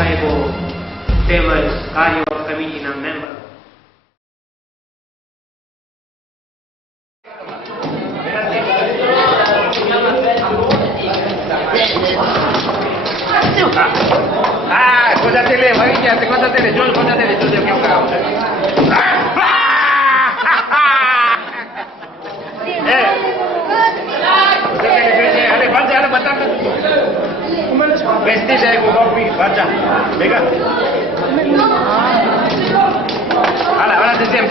સાહેબો તેમજ કાર્યવાહક કમિટીના member. Cuéntatele, María, cuéntatele, yo cuéntatele, yo tengo que Dale, baca, dale, baca. Vesti saya kopi, baca. Venga. Ahora, diam.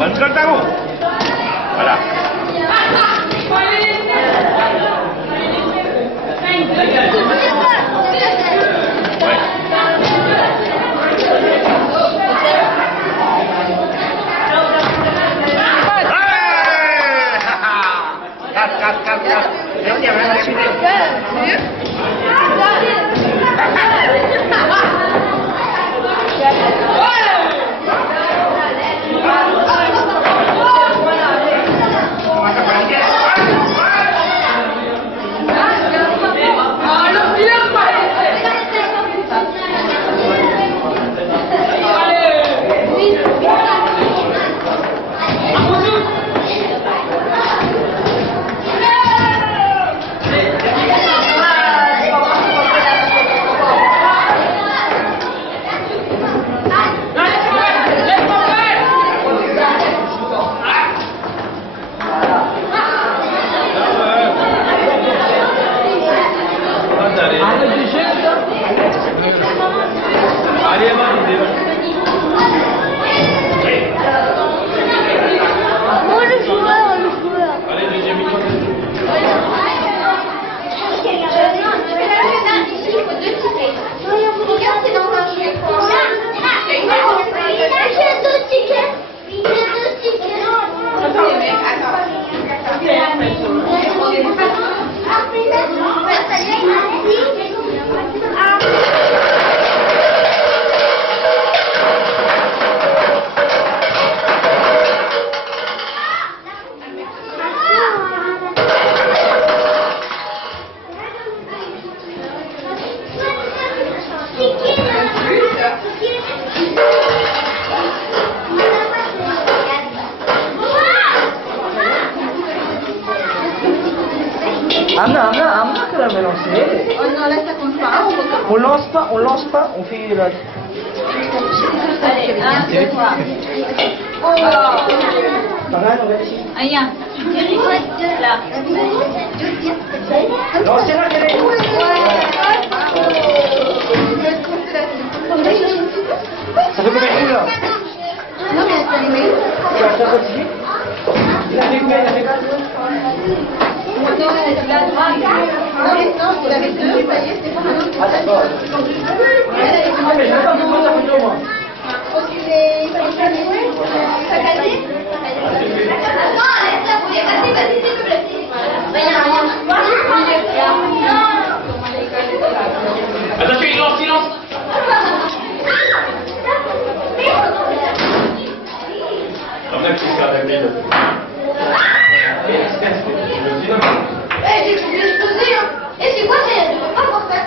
बंद करता हूँ voilà. Cut. Amna que la mélanger. Oh non, là ça compte pas. On lance pas, on fait la... Allez, 1, 2, 3. Oh Aïe, là. Non, c'est là qu'elle est. Ça fait combien de coups là? Non mais ça les met. Ça continue. Il a fait combien? Non, il avait deux, ça y est, c'était pas mal. Ah d'accord. Ah mais je vais pas vous prendre la photo moi. Ok, il fallait pas les jouer. Ça cassé? Non, laisse-la, vous les cassez, vas-y, s'il te plaît. Rien. Attention, silence. On a qui se garde la bille. J'ai explosé, hein. Et c'est quoi, c'est pas pour ça?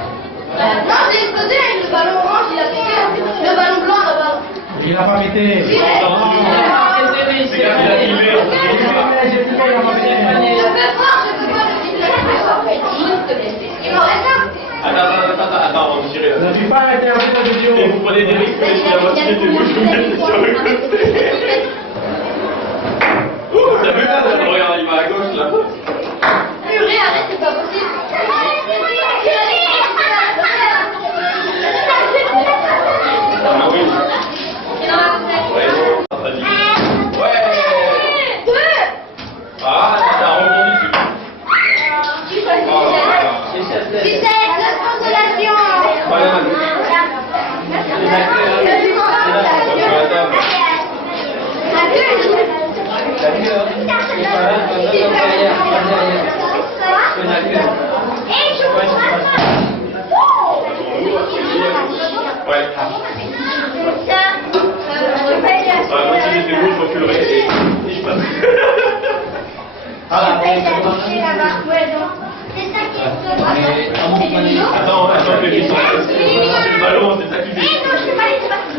Non, j'ai explosé, le ballon orange, il a pété, le ballon blanc, là-bas. Il n'a pas pété. Attends, on va tirer. Vous n'avez pas arrêté un peu de vidéo. Et vous prenez des risques avec la moitié de vous sur le côté. Ça fait mal, regarde, il va à gauche là. Purée, arrête, c'est pas possible. Ah oui. Ouais. Ah, ça a rebondi. Gisèle, la consolation. Ouais. Moi, si j'étais beau, je reculerais et je passe. Ah, c'est ça qui est Attends, que les sont. C'est le ballon, c'est ça qui fait. Non, je peux pas laisser passer.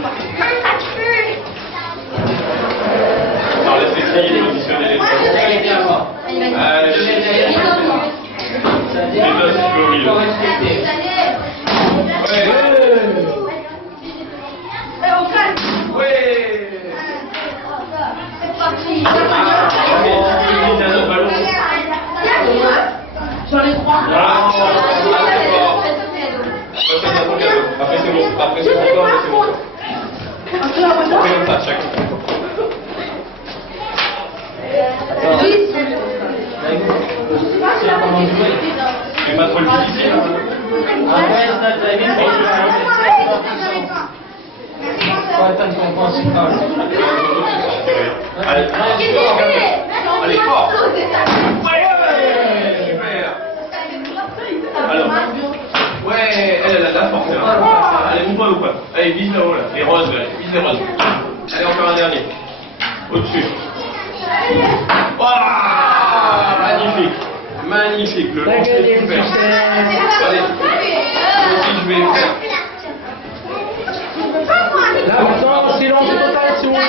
Ça tue. Alors, laisse les filles positionner les Moi, je deux. vais. Allez, les deux, c'est plus au milieu. Ouais. Ouais. C'est parti. J'en ai trois. Après c'est bon. Après c'est bon. On fait comme ça, chacun. C'est pas trop le difficile. Allez, allez, fort. Ouais, super. Alors, ouais, elle a la force. Allez, ou pas. Allez, vise là-haut, là. Les roses, là. Vise les roses. Allez, encore un dernier. Au-dessus. Waouh, magnifique. Magnifique. Le lancer est super. Allez. Aussi, je vais faire. Là, maintenant, silence total, s'il vous plaît.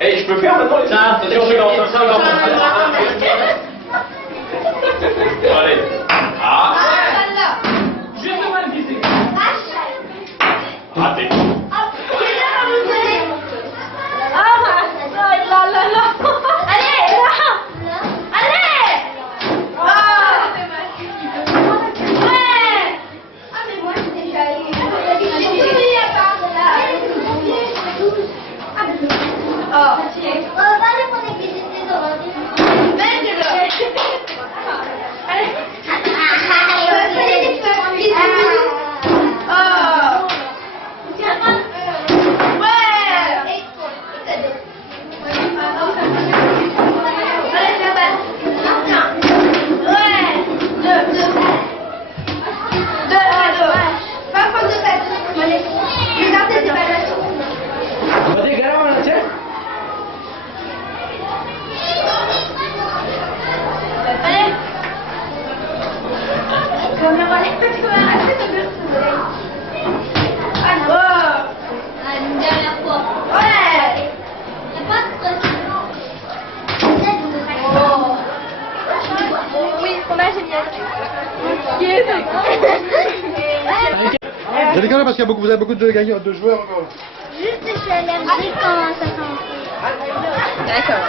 Hey, je peux faire maintenant les attention, je lance. Allez. Ah. Juste mal visé. Raté. Vous allez quand même parce qu'il y a beaucoup, vous avez beaucoup de gagnants, de joueurs encore. Juste, je suis allergique quand ça sent. D'accord.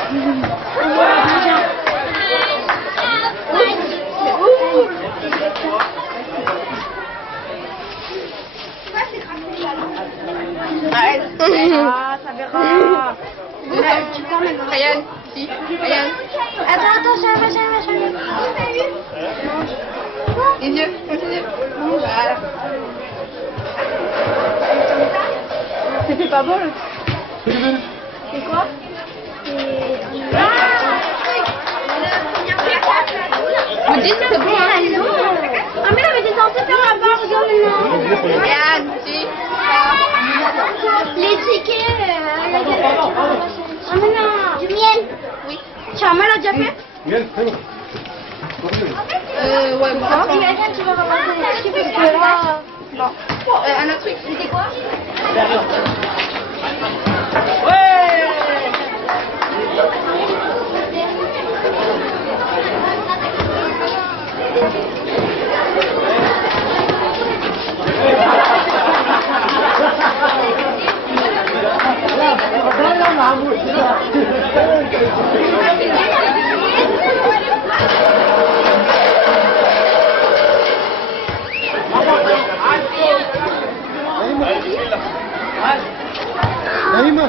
Ah, ça verra. Tu prends maintenant. Ryan, si. Ryan. Attends, j'arrive. Les yeux. Voilà. C'était pas beau, là. C'est quoi? Vous dites que c'est bon, hein? Ah mais là, mais t'es censé faire la barre, regarde maintenant. Ryan, si. Les tickets, Ah mais non. Du miel. Oui. Charma l'a déjà fait? Miel, très bon. Ouais, pourquoi? Imagine, tu vas ramasser les tickets parce que là... Bon. Un autre truc. C'était quoi? Naïma.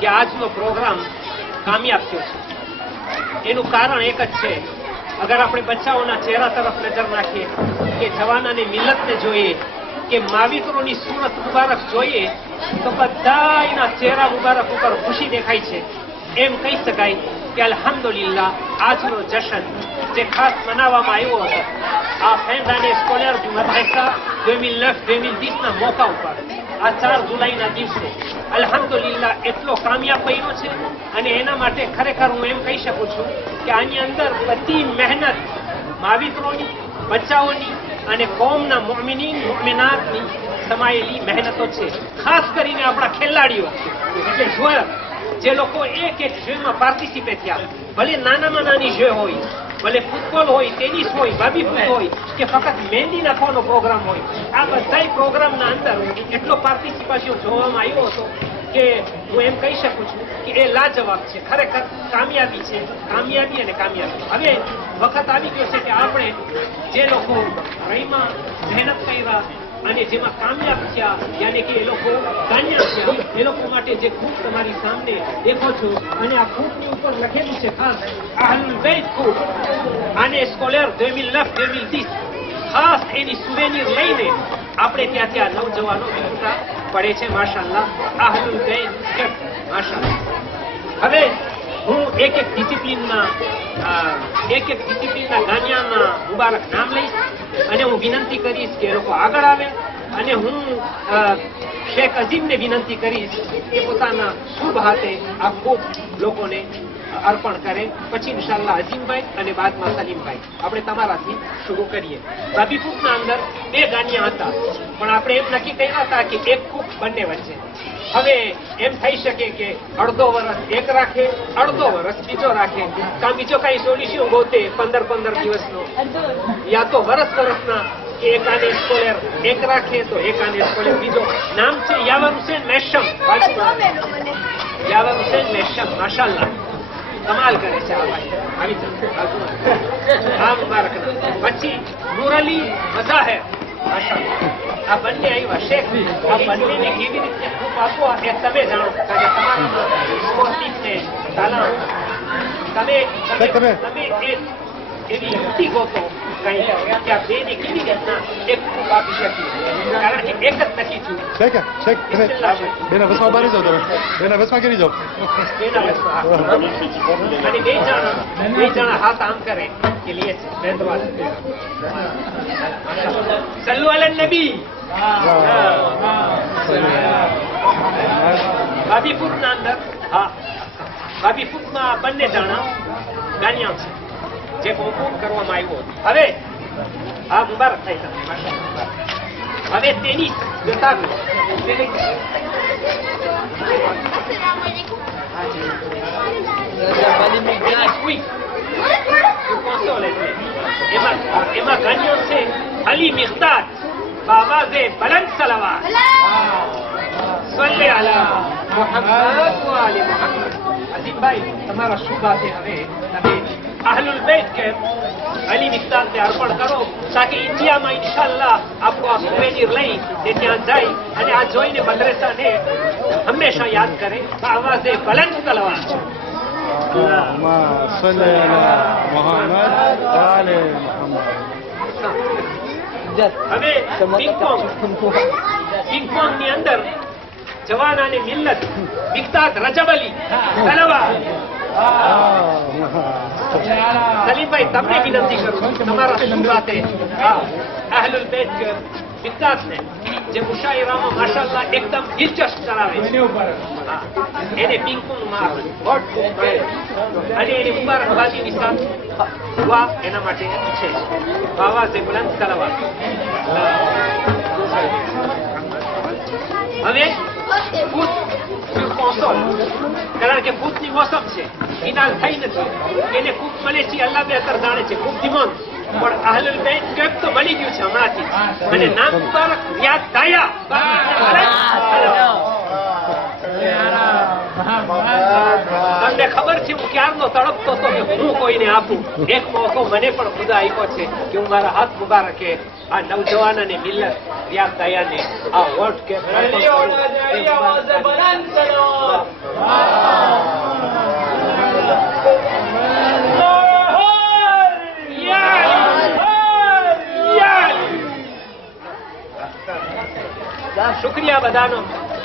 કે આજનો પ્રોગ્રામ કામયાબ થયો છે એનું કારણ એક જ છે અગર આપણે બચ્ચાઓના ચહેરા તરફ નજર નાખીએ કે જવાનાની મિલતને જોઈએ કે માવિત્રોની સુરત મુબારક જોઈએ તો બધાના ચહેરા મુબારક ઉપર ખુશી દેખાય છે એમ કહી શકાય કે અલ્હમ્દુલિલ્લાહ આજનો જશ્ન જે ખાસ મનાવવામાં આવ્યો હતો આ ફેંદાને સ્કોલર મદ્રેસા 2009-2010 ના મોકા ઉપર આ 4 જુલાઈના દિવસે અલ્હમ્દુલિલ્લાહ એટલો કામયાબ બન્યો છે અને એના માટે ખરેખર હું એમ કહી શકું છું કે આની અંદર બધી મહેનત માવિત્રોની બચ્ચાઓની અને કોમના મુઅમિનીન મુઅમિનાતની સમાયેલી મહેનતો છે ખાસ કરીને આપણા ખેલાડીઓ એટલે જોયા જે લોકો એક શેમાં પાર્ટિસિપેટ થયા ભલે નાનામાં નાની શે હોય ભલે ફૂટબોલ હોય ટેનિસ હોય બાબીફૂટ હોય કે ફક્ત મહેંદી નાખવાનો પ્રોગ્રામ હોય આ બધા પ્રોગ્રામના અંદર એટલો પાર્ટિસિપેશન જોવામાં આવ્યો હતો કે હું એમ કહી શકું છું કે એ લાજવાબ છે ખરેખર કામયાબી છે કામયાબી અને કામયાબી હવે વખત આવી ગયો છે કે આપણે જે લોકો રહીમાં મહેનત કર્યા અને જેમાં કામયાબ થયા યાની કે એ લોકો કામયાબ થયા એ લોકો માટે જે ખૂબ તમારી સામે દેખો છો અને આ ખૂબની ઉપર લખેલું છે ખાસ અહલુલ બેત ખૂબ આને સ્કોલર 2009-2010 ખાસ એની સુવેનીર લઈને આપણે ત્યાં નવજવાનો વિકતા પડે છે માશાઅલ્લાહ અહલુલ બેત માશાઅલ્લાહ હવે હું એક ડિસિપ્લિનના ગાનિયાના મુબારક નામ લઈશ અને હું વિનંતી કરીશ કે એ લોકો આગળ આવે અને હું શેખ અઝીમને વિનંતી કરીશ કે પોતાના શુભ હાથે આ ખૂબ લોકોને અર્પણ કરે પછી ઇન્શાઅલ્લાહ અઝીમભાઈ અને બાદમાં સલીમભાઈ આપણે તમારાથી શરૂ કરીએ બાબીપુરના અંદર 2 ગાનિયા હતા પણ આપણે એમ નક્કી કર્યા હતા કે એક ખૂબ બંને વચ્ચે હવે એમ થઈ શકે કે અડધો વર્ષ એક રાખે અડધો વર્ષ બીજો રાખે કાં બીજો કઈ સોલ્યુશન ગોતે 15 દિવસનો યા તો વર્ષના કે એક આને સ્કોલર એક રાખે તો એક આને સ્કોલર બીજો નામ છે યાવર હુસેન મેશમ યાવર હુસેન મેશમ માશાઅલ્લાહ કમાલ કરે છે આ ભાઈ આવી આ મુબારક પછી નૂર અલી મઝાહિર માશાઅલ્લાહ આ બંને આવ્યા શેખ આ બંનેને કેવી રીતે ખૂબ આપો એ તમે જાણો કારણ કે તમારા સ્પોર્ટિવને તાલામ તમે એવી યુક્તિ ગોતો કઈ કે આ બેને કેવી રીતના એક ખૂબ આપી શકીએ કારણ કે એક જ નથી થયું શેખ તમે બેના બસમાં બારી જાઓ તમે બેના બસમાં કરી જાઓ અને બે જણા હાથ આમ કરે કે લીએ છે બેંદવાલ સલ્લુ અલા નબી બાબીપુરના અંદર બાબીપુરમાં બંને જણા ગાનિયા છે જે કોમ્પોઝ કરવામાં આવ્યો હવે આ મુબારક થાય તમને માશાઅલ્લાહ હવે તેની બતાવ્યું એમાં ગાનિયો છે અલી મિખ્તાર બાવાઝે બલંદ સલાવત સલ્લે અલા મુહમ્મદ વ આલી મુહમ્મદ અઝીમભાઈ તમારા શુભ હાથે હવે તમે અહલુલ બેત કે અલી મિખ્તાર ને અર્પણ કરો તાકી ઇન્ડિયામાં ઇન્શાઅલ્લાહ આપકો આ સુવેનીર લઈ તે ત્યાં જાય અને આ જોઈને મદ્રેસાને હંમેશા યાદ કરે બાવાઝે બલંદ સલાવત صل على محمد وعلى محمد. હવે પિંગપોંગ ની અંદર જવાનાની મિલ્લત વિકતાત રજબ અલી તલવા. સલીમભાઈ તમને વિનંતી કરું છું તમારા શુભરાતે અહલુલ બેત વિકતાત ને જે મુશાયરામાં માશાઅલ્લાહ એકદમ દિલચસ્પ કરાવે છે હા, એને પિંગપોંગ માં અને એની મુબારકબાદીની સાથે દુઆ એના માટે છે. આવાઝે બુલંદ તલવા. હવે ભૂત કારણ કે ભૂતની મોસમ છે ઇનાલ થઈ નથી એને ખૂબ મળે છે અલ્લાહ બહેતર જાણે છે ખૂબ ડિમાન્ડ પણ અહલુલ બેત કેક તો મળી ગયું છે હમણાંથી અને નામ મુબારક યાદ થયા. તમને ખબર છે હું ક્યારનો તડપતો હતો કે હું કોઈને આપું. એક મોકો મને પણ ખુદા આપ્યો છે કે હું મારા હાથ મુબારકે આ નવજવાનને મિલ્લત યાદ દયાને આ વોટ કે શુક્રિયા બધાનો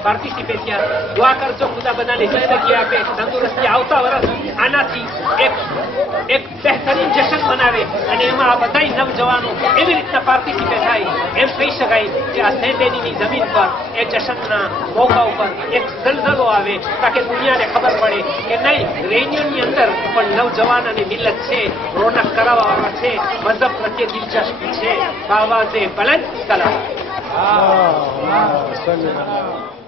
પાર્ટિસિપેશન. દુઆ કરજો ખુદા બધાને જિંદગી આપે તંદુરસ્તી આવતા વર્ષ આનાથી એક બહેતરીન જશન બનાવે અને એમાં આ બધા નવજવાનો એવી રીતના પાર્ટિસિપેટ થાય એમ કહી શકાય કે આ સેંદેની જમીન પર એ જશનના મોકા ઉપર એક જલજલો આવે તાકે દુનિયાને ખબર પડે કે નહીં રેન્યુની અંદર પણ નવજવાન અને મિલ્લત છે, રોનક કરાવવાવાળા છે, મذહબ પ્રત્યે દિલચસ્પી છે. આવાઝે બુલંદ તલવા. صل على